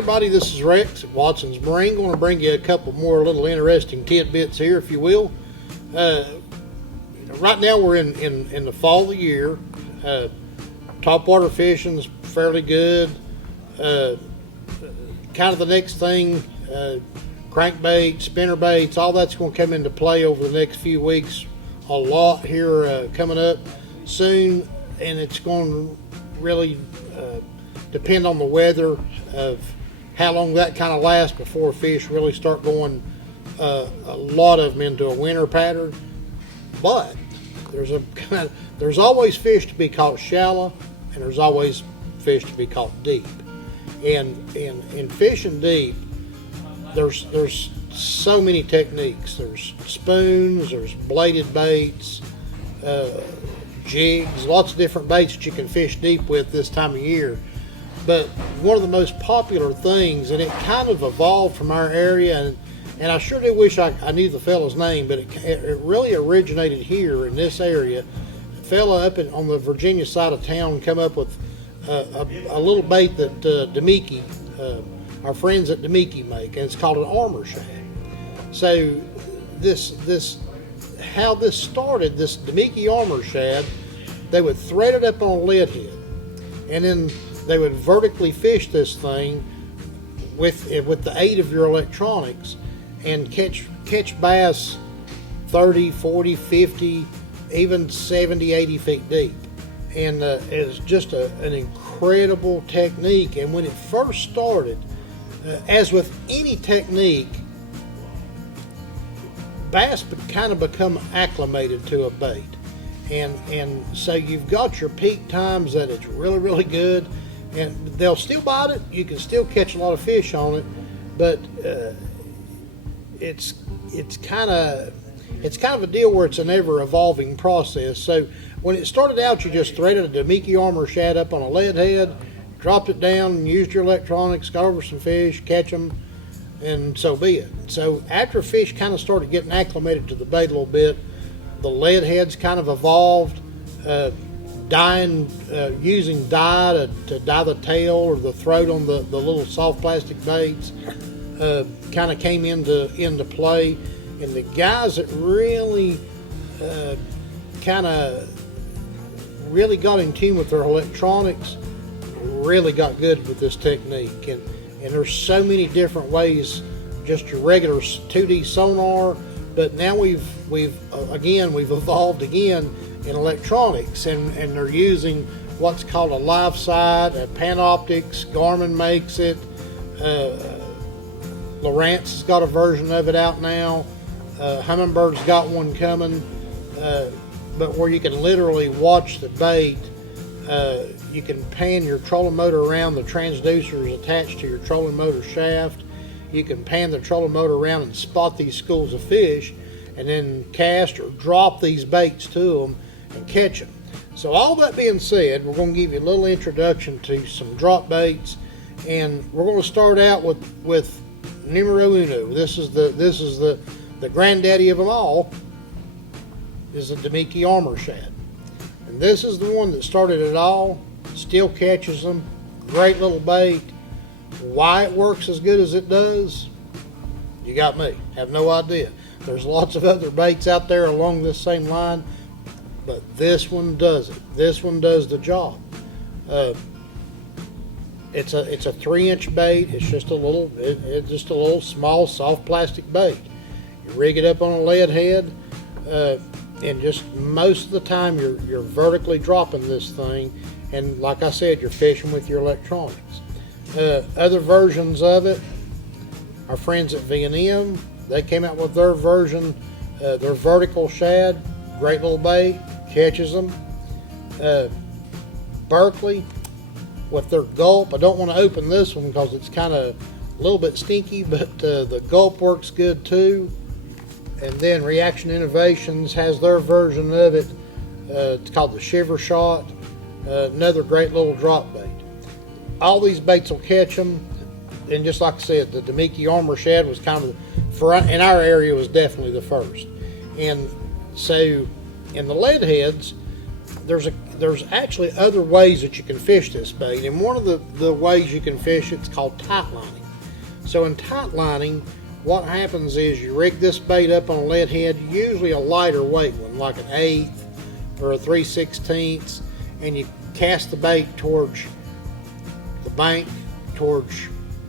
everybody, this is Rex at Watson's Marine. Going to bring you a couple more little interesting tidbits here, if you will. Right now we're in the fall of the year. Topwater fishing's fairly good. Kind of the next thing, crankbait, spinnerbaits, all that's going to come into play over the next few weeks. A lot here coming up soon, and it's going to really depend on the weather of how long that kind of lasts before fish really start going a lot of them into a winter pattern. But there's always fish to be caught shallow, and there's always fish to be caught deep. And in fishing deep, there's so many techniques. There's spoons, there's bladed baits, jigs, lots of different baits that you can fish deep with this time of year. But one of the most popular things, and it kind of evolved from our area, and I sure do wish I knew the fellow's name, but it really originated here in this area. A fella up on the Virginia side of town come up with a little bait that Demeke, our friends at Demeke make, and it's called an armor shad. So how this started, this Demeke armor shad, they would thread it up on a lead head, and then they would vertically fish this thing with the aid of your electronics and catch bass 30, 40, 50, even 70, 80 feet deep. And it's just an incredible technique. And when it first started, as with any technique, bass kind of become acclimated to a bait. And so you've got your peak times that it's really, really good, and they'll still bite it. You can still catch a lot of fish on it, but it's kind of a deal where it's an ever evolving process. So when it started out, you just threaded a Demeke armor shad up on a lead head, dropped it down, and used your electronics, got over some fish, catch them, and so be it. So after fish kind of started getting acclimated to the bait a little bit, the lead heads kind of evolved, using dye to dye the tail or the throat on the little soft plastic baits kind of came into play. And the guys that really really got in tune with their electronics really got good with this technique. And there's so many different ways, just your regular 2D sonar, but now we've evolved again in electronics, and they're using what's called a live sight, Panoptics. Garmin makes it. Lowrance has got a version of it out now. Hummingbird's got one coming, but where you can literally watch the bait. You can pan your trolling motor around. The transducer is attached to your trolling motor shaft. You can pan the trolling motor around and spot these schools of fish, and then cast or drop these baits to them and catch them. So all that being said, we're going to give you a little introduction to some drop baits, and we're going to start out with numero uno. This is the granddaddy of them all, is the Demeke armor shad, and this is the one that started it all. Still catches them. Great little bait. Why it works as good as it does, you got me. Have no idea. There's lots of other baits out there along this same line, but this one does it. This one does the job. It's a 3-inch bait. It's just a little small soft plastic bait. You rig it up on a lead head, and just most of the time you're vertically dropping this thing, and like I said, you're fishing with your electronics. Other versions of it, our friends at V&M, they came out with their version, their vertical shad. Great little bait, catches them. Berkeley with their gulp. I don't want to open this one because it's kind of a little bit stinky, but the gulp works good too. And then Reaction Innovations has their version of it. It's called the Shiver Shot. Another great little drop bait. All these baits will catch them, and just like I said, the Demeke armor shad was kind of, in our area, was definitely the first. And so in the lead heads, there's actually other ways that you can fish this bait, and one of the ways you can fish it's called tight lining. So in tight lining, what happens is you rig this bait up on a lead head, usually a lighter weight one, like an 1/8 or a 3/16, and you cast the bait towards the bank, towards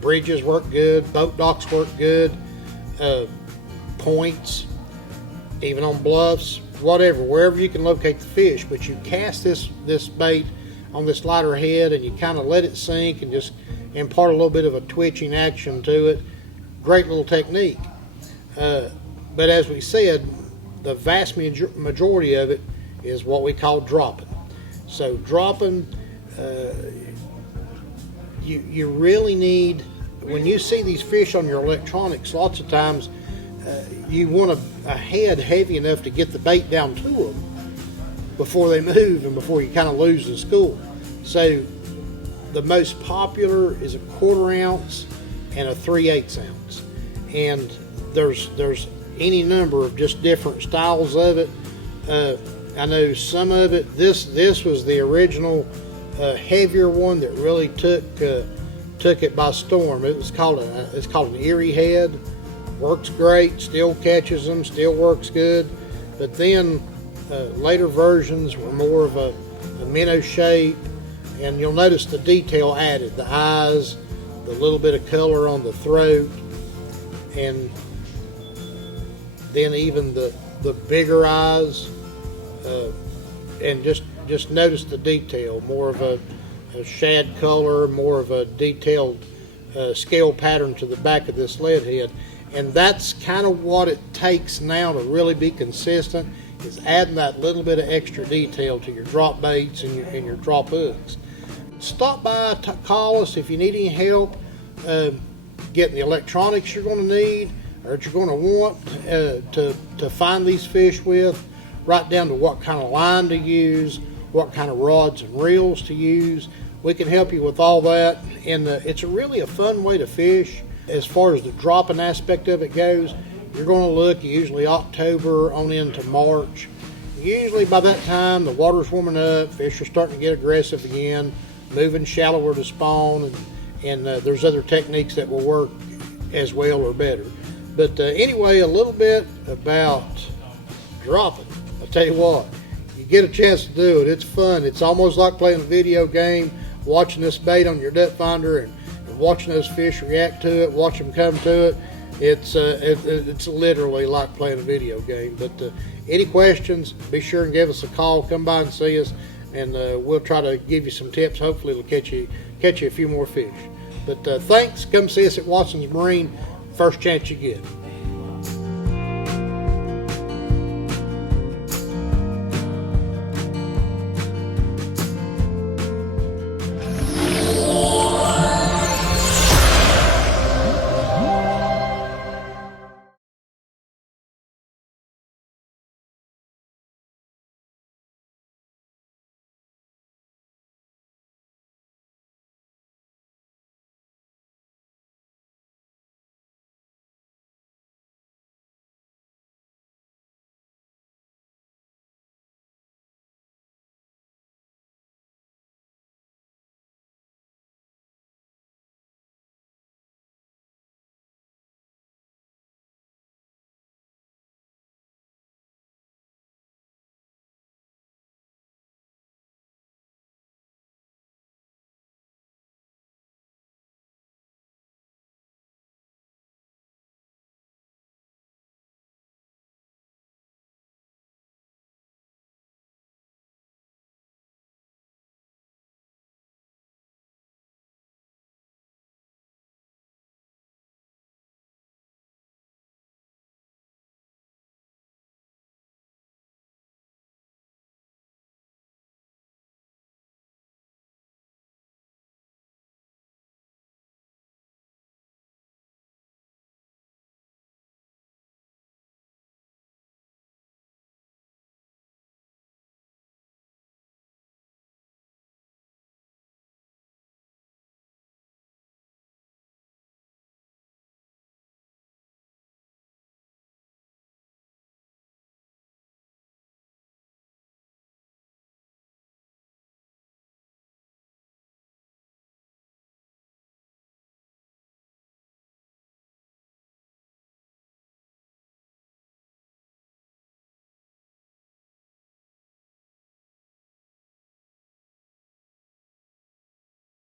bridges work good, boat docks work good, points, even on bluffs, whatever, wherever you can locate the fish. But you cast this bait on this lighter head and you kind of let it sink and just impart a little bit of a twitching action to it. Great little technique. But as we said, the vast majority of it is what we call dropping. So dropping, you really need, when you see these fish on your electronics, lots of times you want a head heavy enough to get the bait down to them before they move and before you kind of lose the school. So the most popular is a 1/4 ounce and a 3/8 ounce, and there's any number of just different styles of it. I know some of it, this was the original heavier one that really took it by storm. It's called an Erie head. Works great, still catches them, still works good. But then later versions were more of a minnow shape, and you'll notice the detail added, the eyes, the little bit of color on the throat, and then even the bigger eyes, and just notice the detail, more of a shad color, more of a detailed scale pattern to the back of this lead head. And that's kind of what it takes now to really be consistent, is adding that little bit of extra detail to your drop baits and your drop hooks. Stop by, call us if you need any help getting the electronics you're going to need or that you're going to want to find these fish with, right down to what kind of line to use, what kind of rods and reels to use. We can help you with all that, and it's really a fun way to fish. As far as the dropping aspect of it goes, you're going to look usually October on into March. Usually by that time the water's warming up, fish are starting to get aggressive again, moving shallower to spawn, and there's other techniques that will work as well or better. But anyway, a little bit about dropping. I'll tell you what, you get a chance to do it, it's fun. It's almost like playing a video game, watching this bait on your depth finder and watching those fish react to it, watch them come to it. It's literally like playing a video game. But any questions, be sure and give us a call. Come by and see us, and we'll try to give you some tips. Hopefully it'll catch you a few more fish. But thanks. Come see us at Watson's Marine first chance you get.